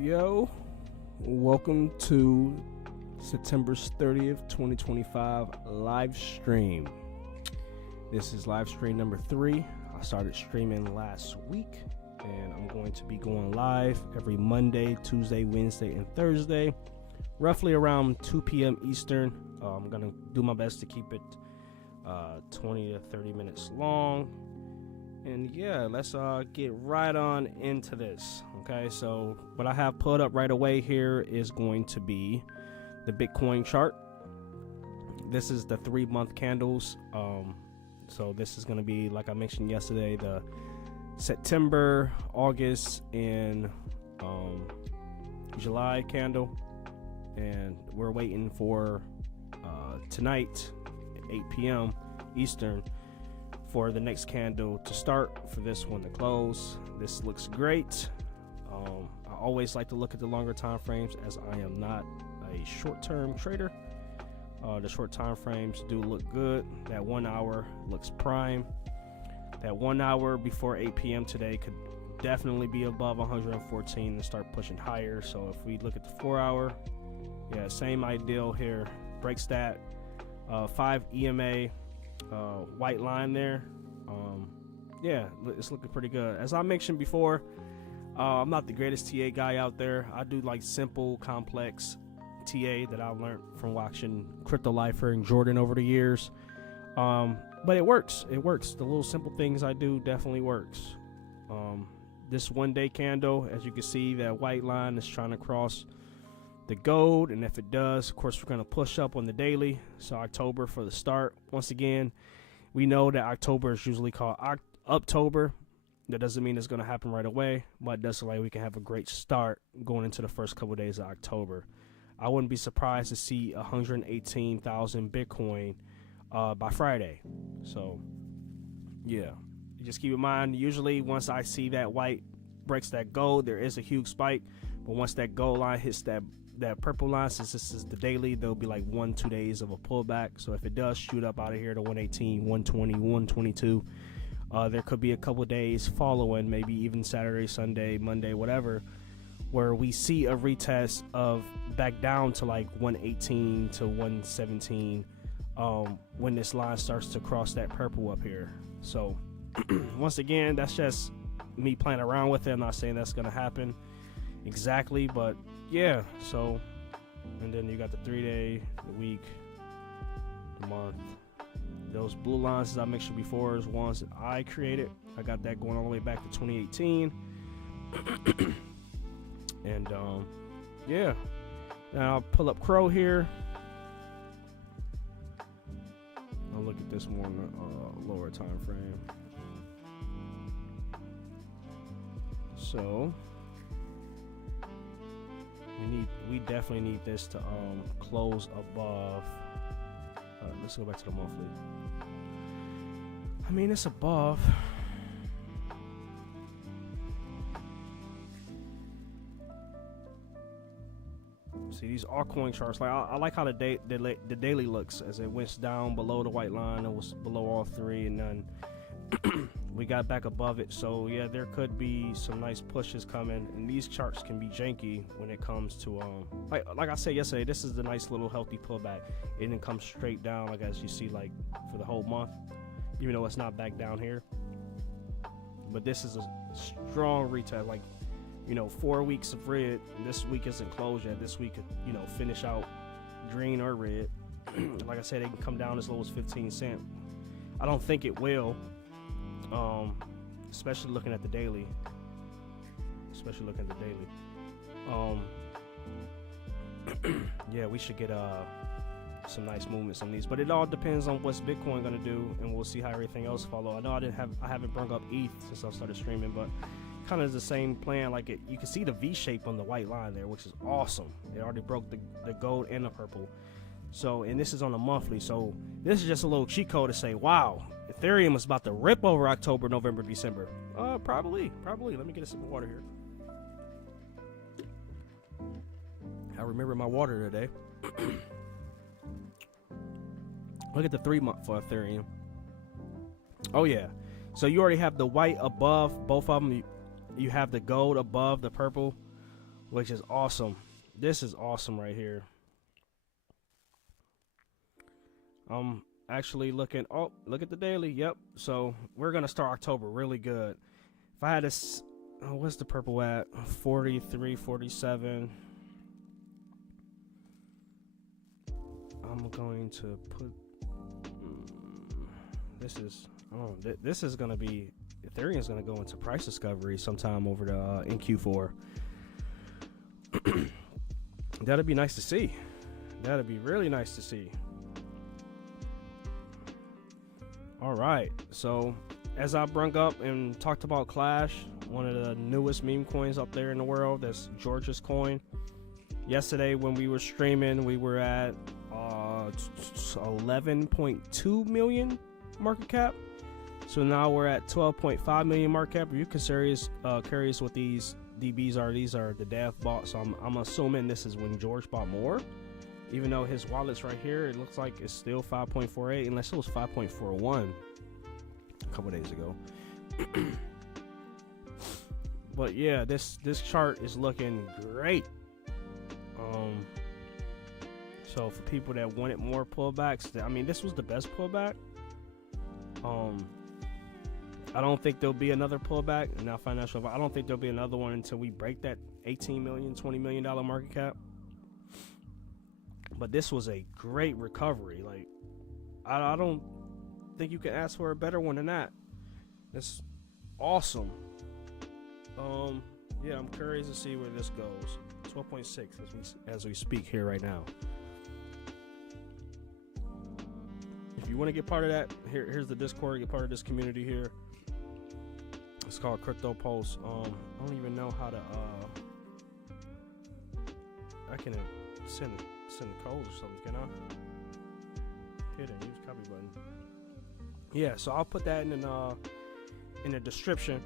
Yo, welcome to September 30th, 2025 live stream. This is live stream number 3. I started streaming last week, and I'm going to be going live every Monday, Tuesday, Wednesday, and Thursday, roughly around 2 p.m. Eastern. I'm going to do my best to keep it 20 to 30 minutes long. And yeah, let's get right on into this. Okay, so what I have put up right away here is going to be the Bitcoin chart. This is the 3-month candles. So this is going to be, like I mentioned yesterday, the September, August, and July candle. And we're waiting for tonight at 8 p.m. Eastern for the next candle to start, for this one to close. This looks great. I always like to look at the longer time frames, as I am not a short-term trader. The short time frames do look good. That 1 hour looks prime. That 1 hour before 8 p.m. today could definitely be above 114 and start pushing higher. So if we look at the 4 hour, yeah, same ideal here. Breaks that 5 EMA white line there. Yeah, it's looking pretty good. As I mentioned before, I'm not the greatest TA guy out there. I do like simple, complex TA that I learned from watching Crypto Lifer and Jordan over the years. But it works. It works. The little simple things I do definitely works. This 1 day candle, as you can see, that white line is trying to cross the gold, and if it does, of course, we're going to push up on the daily. So October for the start. Once again, we know that October is usually called Uptober. That doesn't mean it's going to happen right away, but it does look like we can have a great start going into the first couple of days of October. I wouldn't be surprised to see 118,000 Bitcoin by Friday. So, yeah, just keep in mind, usually once I see that white breaks that gold, there is a huge spike. But once that gold line hits that purple line, since this is the daily, there'll be like 1-2 days of a pullback. So if it does shoot up out of here to 118, 120, 122, there could be a couple days following, maybe even Saturday, Sunday, Monday, whatever, where we see a retest of back down to like 118 to 117 when this line starts to cross that purple up here. So once again, that's just me playing around with it. I'm not saying that's going to happen exactly, but yeah. So, and then you got the 3 day, the week, the month. Those blue lines, as I mentioned before, is ones that I created. I got that going all the way back to 2018. And yeah, now I'll pull up Crow here. I'll look at this more on the lower time frame. So we definitely need this to close above. Let's go back to the monthly. I mean, it's above. See these altcoin charts. Like I like how the daily looks as it went down below the white line. It was below all three, and then we got back above it. So yeah, there could be some nice pushes coming, and these charts can be janky when it comes to like I said yesterday, this is the nice little healthy pullback. It didn't come straight down like as you see like for the whole month, even though it's not back down here. But this is a strong retest, like, you know, 4 weeks of red. This week isn't closed yet. This week could, you know, finish out green or red. Like I said, it can come down as low as 15 cents. I don't think it will. Especially looking at the daily. Yeah, we should get some nice movements on these, but it all depends on what's Bitcoin gonna do, and we'll see how everything else follow. I know I haven't brought up ETH since I started streaming, but kind of the same plan. Like you can see the V shape on the white line there, which is awesome. It already broke the gold and the purple. So, and this is on a monthly, so this is just a little cheat code to say, wow, Ethereum is about to rip over October, November, December. Probably. Let me get a sip of water here. I remember my water today. Look at the 3 month for Ethereum. Oh yeah. So you already have the white above both of them. You have the gold above the purple which is awesome. This is awesome right here. I'm actually looking. Oh, look at the daily. Yep. So we're gonna start October really good. If I had this, what's the purple at? 43, 47. I'm going to put. This is. Oh, this is gonna be. Ethereum is gonna go into price discovery sometime over the in Q4. That'd be nice to see. That'd be really nice to see. All right, so as I brung up and talked about Clash, one of the newest meme coins up there in the world, that's George's coin. Yesterday when we were streaming, we were at 11.2 million market cap. So now we're at 12.5 million market cap. If you're curious what these DBs are, these are the Dev bought. So I'm assuming this is when George bought more. Even though his wallet's right here, it looks like it's still 5.48, unless it was 5.41 a couple days ago. But yeah, this chart is looking great. So for people that wanted more pullbacks, I mean, this was the best pullback. I don't think there'll be another pullback. And now financial, I don't think there'll be another one until we break that 18 million, $20 million market cap. But this was a great recovery. Like, I don't think you can ask for a better one than that. It's awesome. Yeah, I'm curious to see where this goes. 12.6 as we speak here right now. If you want to get part of that, here's the Discord. Get part of this community here. It's called Crypto Pulse. I don't even know how to. I can send codes or something, can I? Hit and use copy button. Yeah, so I'll put that in the description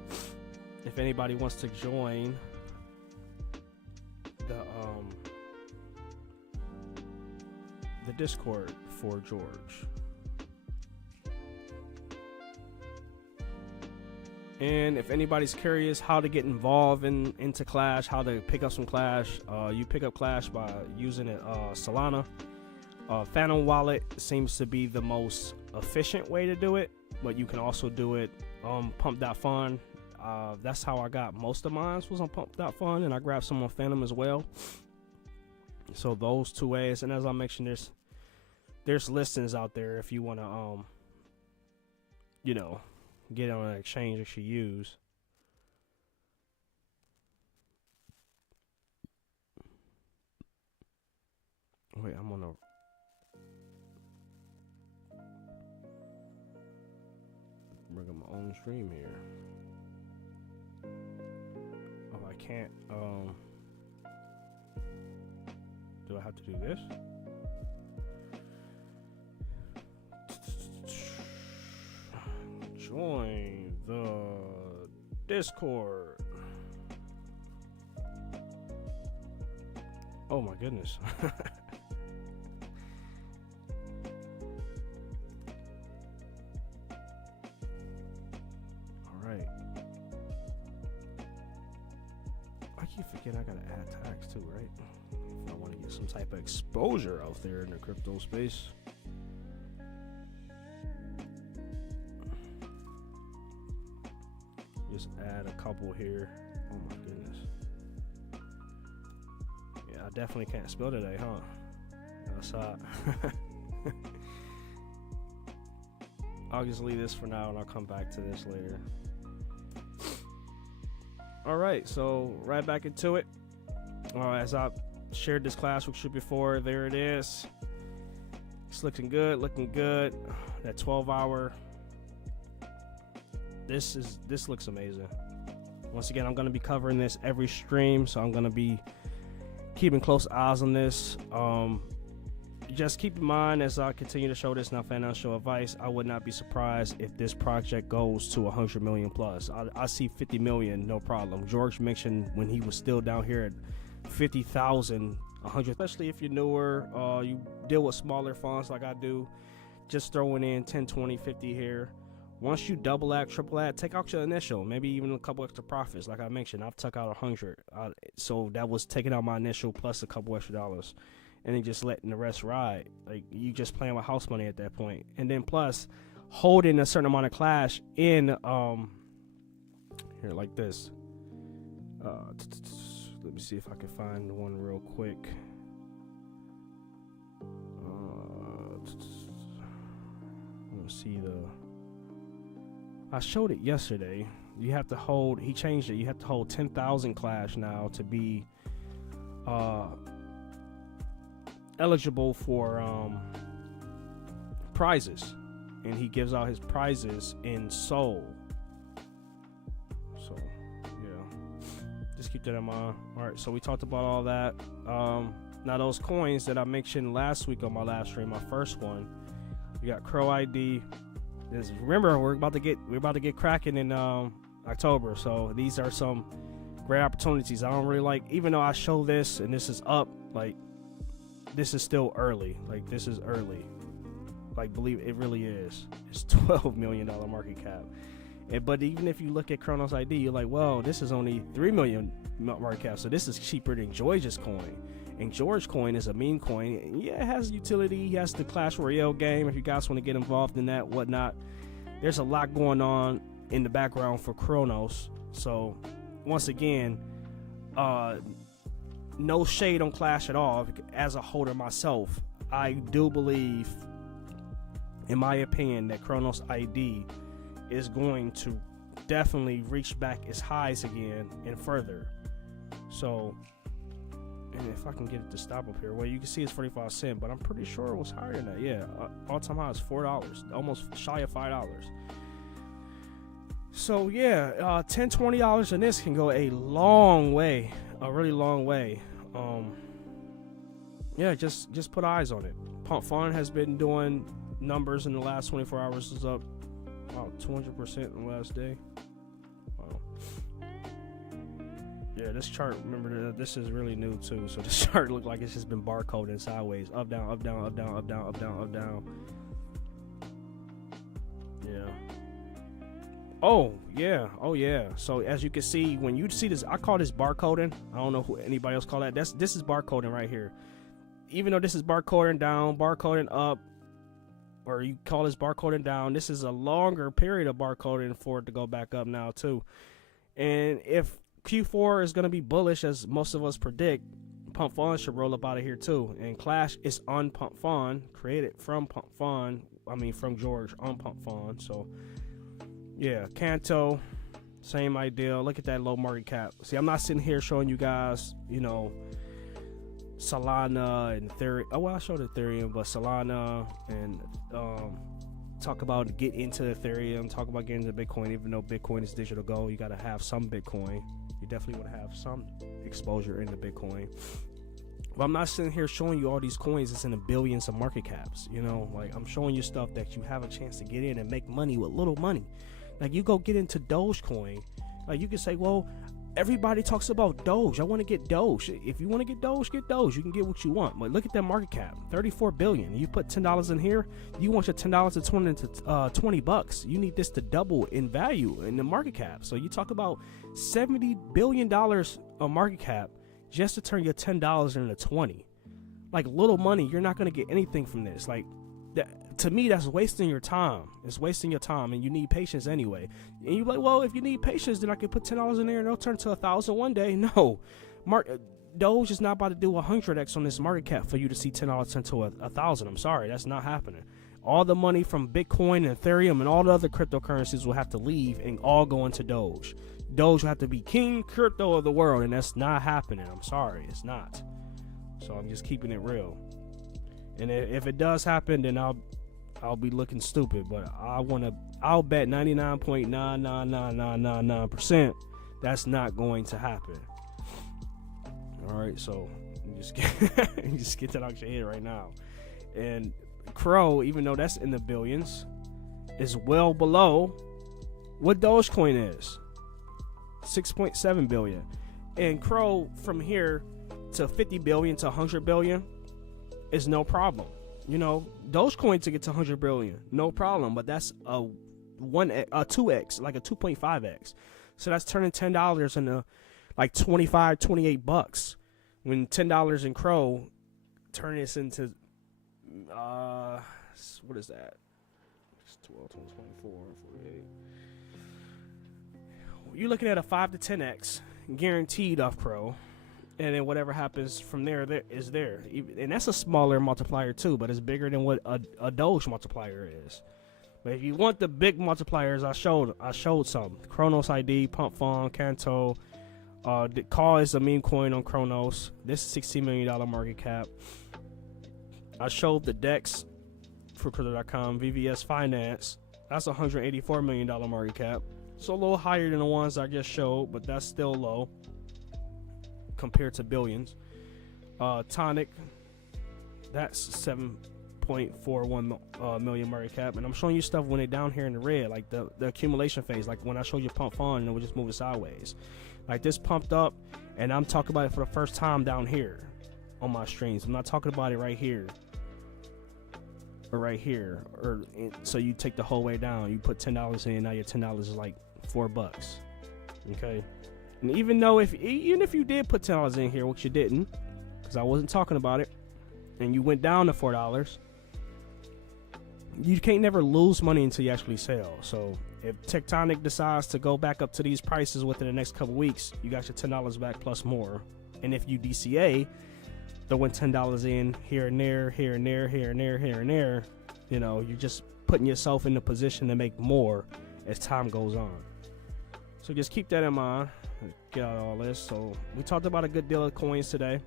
if anybody wants to join the Discord for George. And if anybody's curious how to get involved into Clash, how to pick up some Clash, you pick up Clash by using Solana. Phantom Wallet seems to be the most efficient way to do it, but you can also do it Pump.fun. That's how I got most of mine, was on Pump.fun, and I grabbed some on Phantom as well. So those two ways, and as I mentioned, there's listings out there if you want to get on an exchange that you use. Wait, I'm on a bring up my own stream here. Oh, I can't. Do I have to do this? Join the Discord. Oh my goodness. Alright. I keep forgetting I gotta add tags too, right? If I want to get some type of exposure out there in the crypto space. Just add a couple here. Oh my goodness. Yeah, I definitely can't spell today, huh? That's hot. I'll just leave this for now and I'll come back to this later. Alright, so right back into it. As I shared this class with you before, there it is. It's looking good, That 12-hour. This looks amazing. Once again, I'm going to be covering this every stream, so I'm going to be keeping close eyes on this. Just keep in mind as I continue to show this, not financial advice, I would not be surprised if this project goes to 100 million plus. I see 50 million, no problem. George mentioned when he was still down here at 50,000, 100, especially if you're newer, you deal with smaller funds like I do, just throwing in 10, 20, 50 here Once you double that, triple that, take out your initial, maybe even a couple extra profits. Like I mentioned, I've took out 100, so that was taking out my initial plus a couple extra dollars, and then just letting the rest ride. Like you just playing with house money at that point, and then plus holding a certain amount of cash in here like this. Let me see if I can find one real quick. Let's see I showed it yesterday. You have to hold. He changed it. You have to hold 10,000 cash now to be eligible for prizes, and he gives out his prizes in Soul. So yeah, just keep that in mind. All right, so we talked about all that. Now those coins that I mentioned last week on my last stream, my first one, we got Crow ID. Remember, we're about to get cracking in October, so these are some great opportunities. I don't really like, even though I show this and this is up, like this is still early. Like this is early. Like believe it really is. It's $12 million market cap. But even if you look at Chronos ID, you're like, well, this is only 3 million market cap, so this is cheaper than George's coin. And George coin is a meme coin. Yeah, it has utility. He has the Clash Royale game. If you guys want to get involved in that, whatnot, there's a lot going on in the background for Chronos. So once again, no shade on Clash at all. As a holder myself, I do believe, in my opinion, that Chronos ID is going to definitely reach back its highs again and further. So, and if I can get it to stop up here, well, you can see it's 45 cents, but I'm pretty sure it was higher than that. Yeah, all-time high is $4, almost shy of $5. So yeah, $10, $20 in this can go a long way, a really long way. Yeah, just put eyes on it. Pump Fund has been doing numbers in the last 24 hours. Is up about 200% in the last day. Wow. Yeah, this chart, remember, this is really new too. So this chart looked like it's just been barcoding sideways. Up, down, up, down, up, down, up, down, up, down, up, down. Yeah. Oh, yeah. Oh, yeah. So as you can see, when you see this, I call this barcoding. I don't know who anybody else call that. This is barcoding right here. Even though this is barcoding down, barcoding up, or you call this barcoding down, this is a longer period of barcoding for it to go back up now too. And if Q4 is going to be bullish, as most of us predict, Pump Fund should roll up out of here too. And Clash is on Pump Fund, created from Pump Fund. I mean, from George on Pump Fund. So yeah, Kanto, same idea. Look at that low market cap. See, I'm not sitting here showing you guys, you know, Solana and Ethereum. Oh, well, I showed Ethereum, but Solana and talk about get into Ethereum, talk about getting into Bitcoin. Even though Bitcoin is digital gold, you got to have some Bitcoin. You definitely want to have some exposure into Bitcoin. But I'm not sitting here showing you all these coins that's in the billions of market caps. You know, like I'm showing you stuff that you have a chance to get in and make money with little money. Like you go get into Dogecoin, like you can say, well, everybody talks about Doge. I want to get Doge. If you want to get Doge, get Doge. You can get what you want. But look at that market cap, $34 billion. You put $10 in here. You want your $10 to turn into $20. You need this to double in value in the market cap. So you talk about $70 billion of market cap just to turn your $10 into 20. Like little money, you're not going to get anything from this. Like that, to me, that's wasting your time. It's wasting your time, and you need patience anyway. And you're like, well, if you need patience, then I can put $10 in there and it'll turn to 1,000 one day. No, Doge is not about to do 100x on this market cap for you to see $10 turn to 1,000. I'm sorry, that's not happening. All the money from Bitcoin and Ethereum and all the other cryptocurrencies will have to leave and all go into Doge. Doge will have to be king crypto of the world, and that's not happening. I'm sorry, it's not. So I'm just keeping it real. And if it does happen, then I'll be looking stupid. But I'll bet 99.99999% that's not going to happen. All right, so you just get that out your head right now. And Crow, even though that's in the billions, is well below what Dogecoin is. 6.7 billion. And Crow from here to 50 billion to 100 billion is no problem. You know, Dogecoin to get to 100 billion, no problem. But that's a 2x, like a 2.5x. So that's turning $10 into like 25, 28 bucks. When $10 in Crow turn this into what is that? 12, 24, 48. You're looking at a 5 to 10x guaranteed off Crow, and then whatever happens from there is there. And that's a smaller multiplier too, but it's bigger than what a Doge multiplier is. But if you want the big multipliers, I showed some. Chronos ID, Pump Fund, Kanto. The Call is a meme coin on Chronos. This is $16 million market cap. I showed the DEX for Crypto.com, VVS Finance. That's $184 million market cap. So a little higher than the ones I just showed, but that's still low compared to billions. Tonic, that's 7.41 million market cap. And I'm showing you stuff when they're down here in the red, like the accumulation phase, like when I showed you Pump Fund and it was just moving sideways. Like this pumped up, and I'm talking about it for the first time down here on my streams. I'm not talking about it right here or right here. So you take the whole way down, you put $10 in, now your $10 is like $4. Okay, and even if you did put $10 in here, which you didn't, because I wasn't talking about it, and you went down to $4, you can't never lose money until you actually sell. So if Tectonic decides to go back up to these prices within the next couple weeks, you got your $10 back plus more. And if you DCA, throwing $10 in here and there, here and there, here and there, here and there, you know, you're just putting yourself in the position to make more as time goes on. So just keep that in mind. Get out all this. So we talked about a good deal of coins today.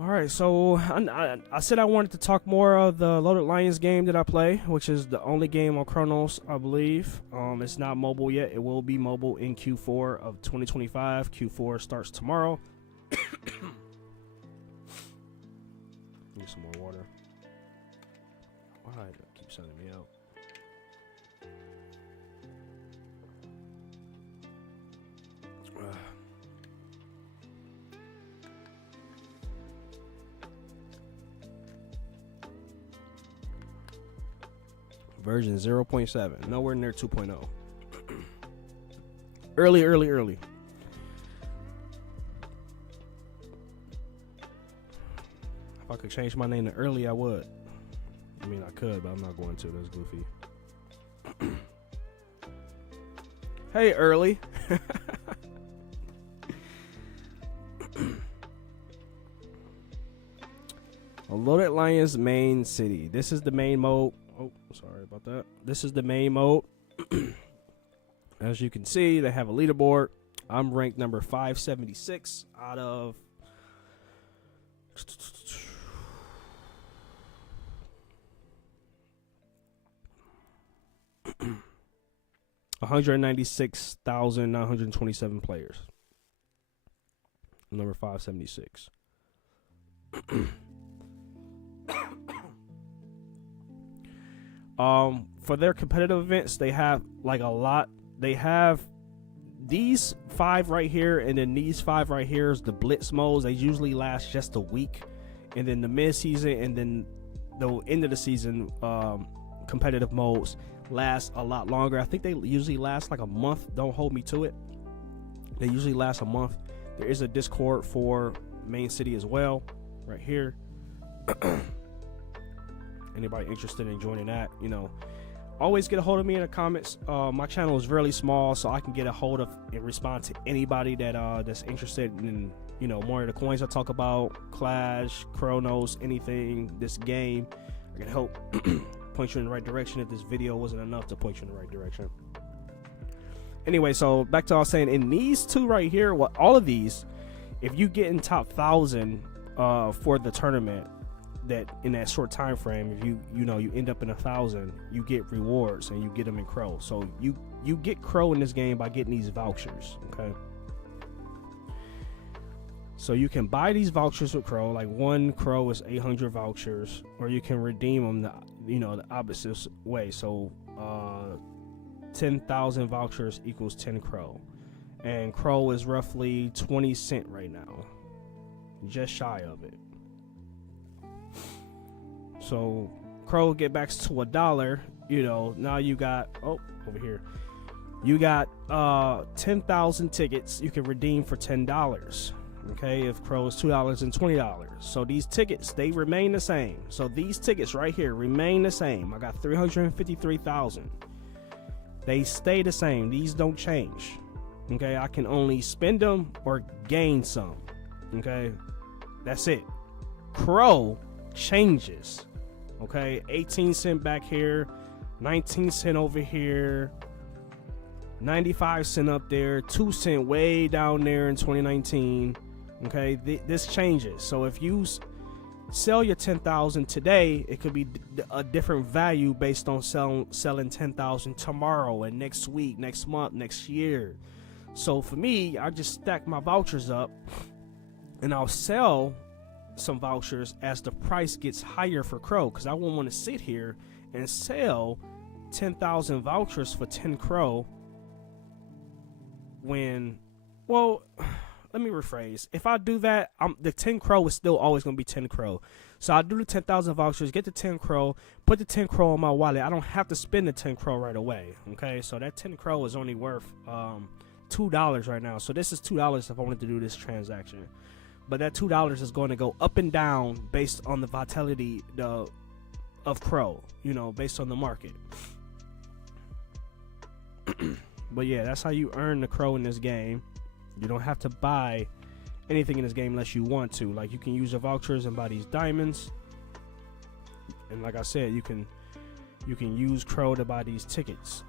All right, so I said I wanted to talk more of the Loaded Lions game that I play, which is the only game on Chronos, I believe. It's not mobile yet. It will be mobile in Q4 of 2025. Q4 starts tomorrow. Need some more water. Why do it keep sending me out? Version 0.7, nowhere near 2.0. Early. If I could change my name to Early, I would. I mean, I could, but I'm not going to. That's goofy. Hey, Early. Loaded Lions main city. This is the main mode. Oh, sorry about that. This is the main mode. As you can see, they have a leaderboard. I'm ranked number 576 out of 196,927 players. Number 576. For their competitive events, they have like a lot. They have these 5 right here, and then these 5 right here is the blitz modes. They usually last just a week, and then the mid-season and then the end of the season competitive modes last a lot longer. I think they usually last like a month. Don't hold me to it. They usually last a month. There is a Discord for main city as well, right here. Anybody interested in joining that, you know, always get a hold of me in the comments. My channel is really small, so I can get a hold of and respond to anybody that that's interested in, you know, more of the coins I talk about, Clash, Chronos, anything, this game. I can help point you in the right direction if this video wasn't enough to point you in the right direction. Anyway, so back to what I was saying, in these 2 right here, well, all of these, if you get in top 1,000 for the tournament, that in that short time frame, if you end up in 1,000, you get rewards and you get them in Crow. So you get Crow in this game by getting these vouchers. Okay, so you can buy these vouchers with Crow. Like 1 Crow is 800 vouchers, or you can redeem them the opposite way. So 10,000 vouchers equals 10 Crow, and Crow is roughly 20 cents right now. just shy of it. So Crow get back to $1. You know, now you got over here. You got 10,000 tickets you can redeem for $10. Okay, if Crow is $2 and $20. So these tickets, they remain the same. So these tickets right here remain the same. I got 353,000. They stay the same. These don't change. Okay, I can only spend them or gain some. Okay, that's it. Crow changes. Okay, 18 cent back here, 19 cent over here, 95 cent up there, 2 cent way down there in 2019. Okay, this changes. So if you sell your 10,000 today, it could be a different value based on selling 10,000 tomorrow and next week, next month, next year. So for me, I just stack my vouchers up and I'll sell some vouchers as the price gets higher for Crow, because I won't want to sit here and sell 10,000 vouchers for 10 Crow when, well, let me rephrase. If I do that, the 10 Crow is still always going to be 10 Crow. So I do the 10,000 vouchers, get the 10 Crow, put the 10 Crow on my wallet. I don't have to spend the 10 Crow right away. Okay, so that 10 Crow is only worth $2 right now. So this is $2 if I wanted to do this transaction. But that $2 is going to go up and down based on the vitality of Crow, you know, based on the market. But yeah, that's how you earn the Crow in this game. You don't have to buy anything in this game unless you want to. Like, you can use your vouchers and buy these diamonds. And like I said, you can use Crow to buy these tickets.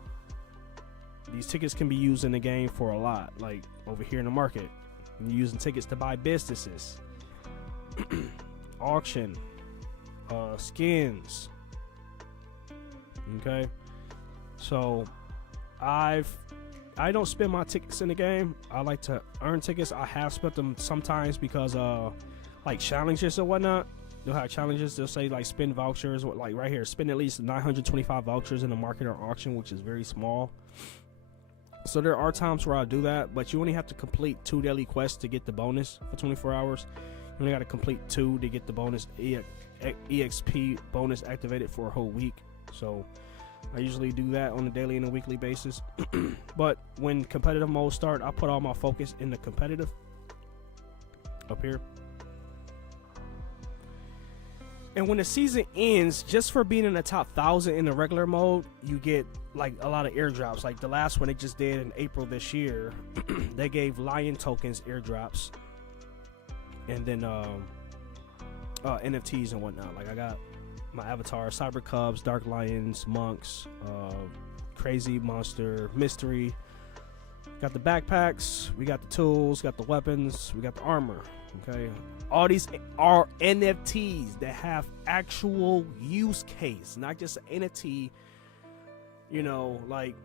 These tickets can be used in the game for a lot. Like over here in the market, you're using tickets to buy businesses, auction, skins. Okay, so I don't spend my tickets in the game. I like to earn tickets. I have spent them sometimes because like challenges or whatnot. They'll have challenges. They'll say like spend vouchers, like right here, spend at least 925 vouchers in the market or auction, which is very small. So there are times where I do that, but you only have to complete 2 daily quests to get the bonus for 24 hours. You only got to complete 2 to get the bonus EXP bonus activated for a whole week. So I usually do that on a daily and a weekly basis. But when competitive mode start, I put all my focus in the competitive up here. And when the season ends, just for being in the top 1,000 in the regular mode, you get like a lot of airdrops. Like the last one they just did in April this year, they gave lion tokens airdrops, and then NFTs and whatnot. Like I got my avatar, Cyber Cubs, Dark Lions, Monks, Crazy Monster, Mystery. Got the backpacks, we got the tools, got the weapons, we got the armor. Okay, all these are NFTs that have actual use case, not just an NFT. You know, like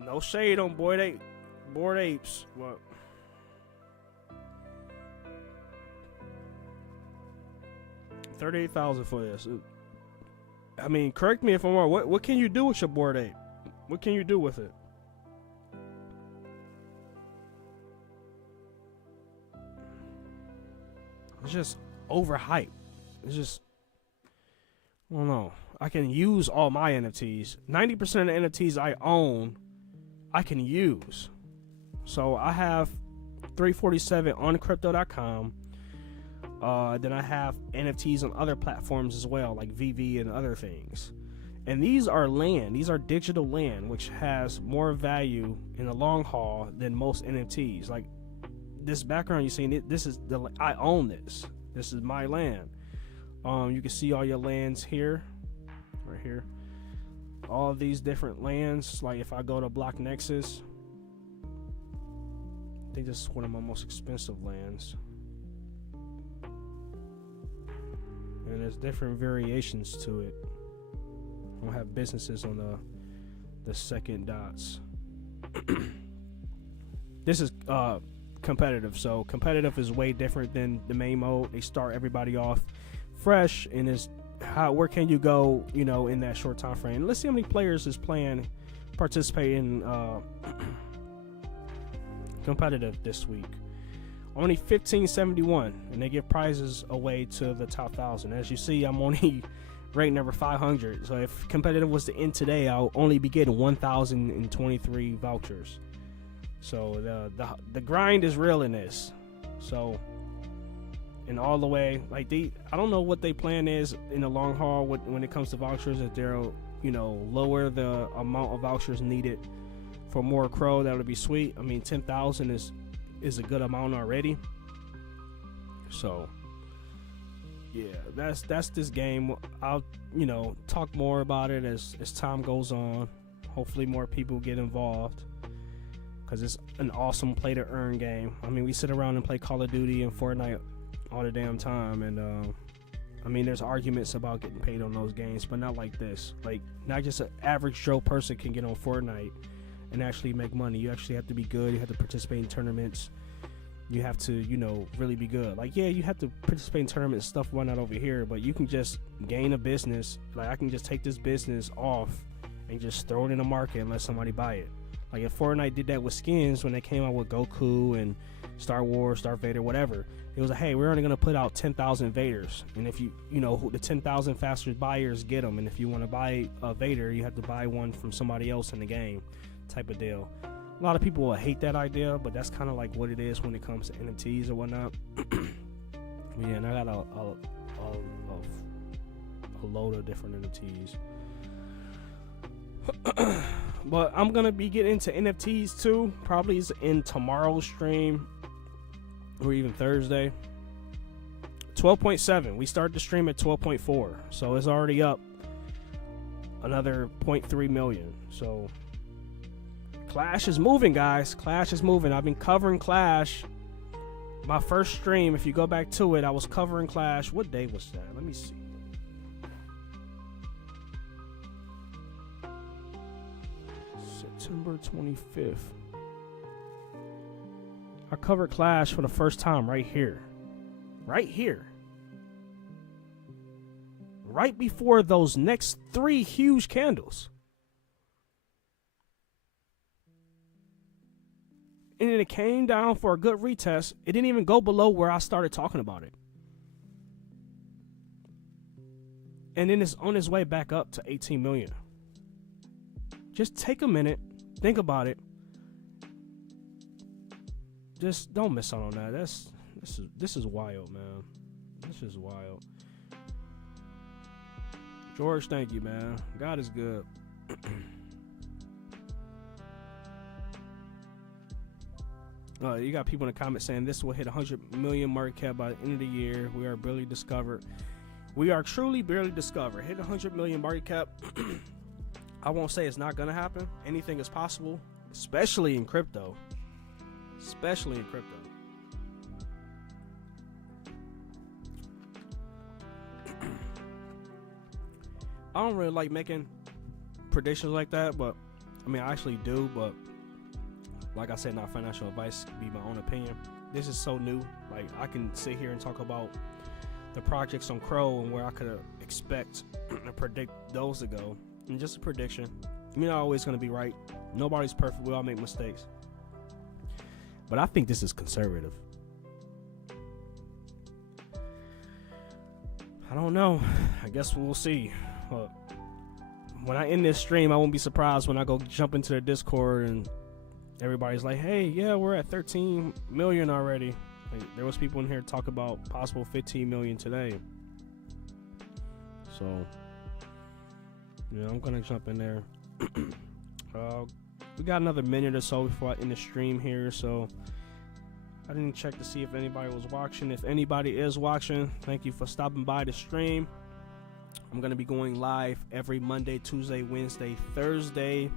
no shade on Bored Apes. What? $38,000 for this. I mean, correct me if I'm wrong. What can you do with your Bored Ape? What can you do with it? It's just overhyped. It's just, I don't know. I can use all my NFTs. 90% of the NFTs I own, I can use. So I have 347 on crypto.com. Then I have NFTs on other platforms as well, like VV and other things. And these are land. These are digital land, which has more value in the long haul than most NFTs. Like this background you're seeing, this is I own this. This is my land. You can see all your lands here, right here. All of these different lands. Like if I go to Block Nexus, I think this is one of my most expensive lands. And there's different variations to it. I'll have businesses on the second dots. This is competitive, so competitive is way different than the main mode. They start everybody off fresh, and is where can you go, you know, in that short time frame. Let's see how many players is participating in competitive this week. Only 1571, and they give prizes away to the top 1,000. As you see, I'm only ranked number 500. So if competitive was to end today, I'll only be getting 1,023 vouchers. So the grind is real in this. So, and all the way, like I don't know what their plan is in the long haul when it comes to vouchers. If they'll, lower the amount of vouchers needed for more Crow, that would be sweet. I mean, 10,000 is a good amount already. So yeah, that's this game. I'll talk more about it as time goes on. Hopefully more people get involved, because it's an awesome play to earn game. I mean, we sit around and play Call of Duty and Fortnite all the damn time, and I mean, there's arguments about getting paid on those games, but not like this. Like, not just an average Joe person can get on Fortnite and actually make money. You actually have to be good. You have to participate in tournaments. You have to, really be good. Like, yeah, you have to participate in tournaments, stuff why not over here, but you can just gain a business. Like, I can just take this business off and just throw it in the market and let somebody buy it. Like, if Fortnite did that with skins when they came out with Goku and Star Wars, Darth Vader, whatever, it was like, hey, we're only going to put out 10,000 Vaders. And if the 10,000 fastest buyers get them. And if you want to buy a Vader, you have to buy one from somebody else in the game, type of deal. A lot of people will hate that idea, but that's kind of like what it is when it comes to NFTs or whatnot. Yeah, and I got a load of different NFTs. But I'm going to be getting into NFTs too, probably in tomorrow's stream or even Thursday. 12.7. We start the stream at 12.4, so it's already up another 0.3 million. So Clash is moving, guys. Clash is moving. I've been covering Clash. My first stream, if you go back to it, I was covering Clash. What day was that? Let me see. September 25th. I covered Clash for the first time right here. Right here. Right before those next 3 huge candles. And then it came down for a good retest. It didn't even go below where I started talking about it. And then it's on its way back up to 18 million. Just take a minute. Think about it. Just don't miss out on that. This is wild, man. This is wild. George, thank you, man. God is good. You got people in the comments saying this will hit 100 million market cap by the end of the year. We are barely discovered. We are truly barely discovered. Hit 100 million market cap. I won't say it's not going to happen. Anything is possible, especially in crypto. Especially in crypto. I don't really like making predictions like that, but I mean, I actually do, but like I said, not financial advice, be my own opinion. This is so new. Like, I can sit here and talk about the projects on Crow and where I could expect and predict those to go. And just a prediction. You're not always going to be right. Nobody's perfect. We all make mistakes. But I think this is conservative. I don't know. I guess we'll see. When I end this stream, I won't be surprised when I go jump into the Discord and everybody's like, hey, yeah, we're at 13 million already. Like, there was people in here talk about possible 15 million today. So, yeah, I'm going to jump in there. We got another minute or so before I end the stream here, so I didn't check to see if anybody was watching. If anybody is watching, thank you for stopping by the stream. I'm going to be going live every Monday, Tuesday, Wednesday, Thursday,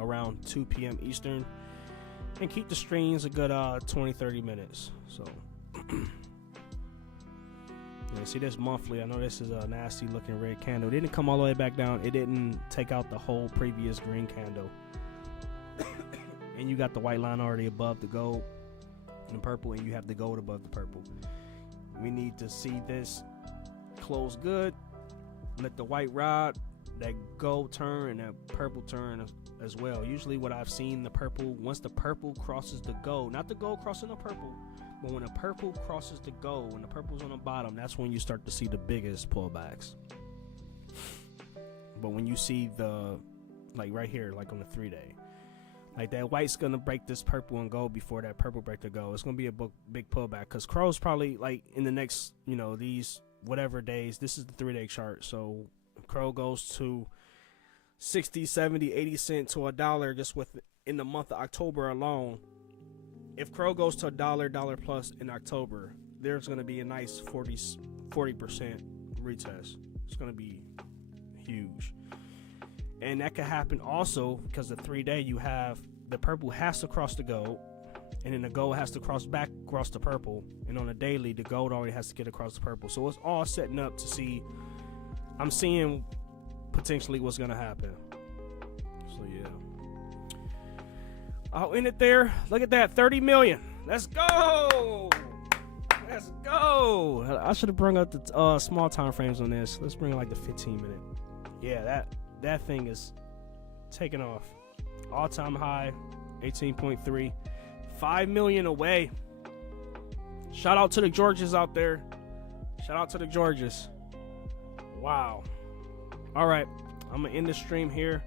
around 2 p.m. Eastern, and keep the streams a good 20-30 minutes. So yeah, see this monthly, I know this is a nasty looking red candle. It didn't come all the way back down. It didn't take out the whole previous green candle. And you got the white line already above the gold and the purple, and you have the gold above the purple. We need to see this close good, let the white ride, that gold turn and that purple turn as well. Usually what I've seen, the purple, once the purple crosses the gold, not the gold crossing the purple, but when the purple crosses the gold, when the purple's on the bottom, that's when you start to see the biggest pullbacks. But when you see the, like right here, like on the 3-day, like that white's gonna break this purple and gold before that purple break the gold. It's gonna be a big pullback, because Crow's probably like in the next, you know, these whatever days, this is the 3-day chart. So Crow goes to 60, 70, 80 cents to $1 just in the month of October alone. If Crow goes to $1 plus in October, there's going to be a nice 40% retest. It's going to be huge. And that could happen also because the 3-day, you have the purple has to cross the gold, and then the gold has to cross back across the purple, and on the daily, the gold already has to get across the purple. So it's all setting up to see. I'm seeing potentially what's going to happen. So yeah, I'll end it there. Look at that, 30 million. Let's go. Let's go. I should have brought up the small time frames on this. Let's bring like the 15-minute. Yeah, that thing is taking off. All-time high, 18.3. 5 million away. Shout out to the Georges out there. Shout out to the Georges. Wow. All right, I'm gonna end the stream here.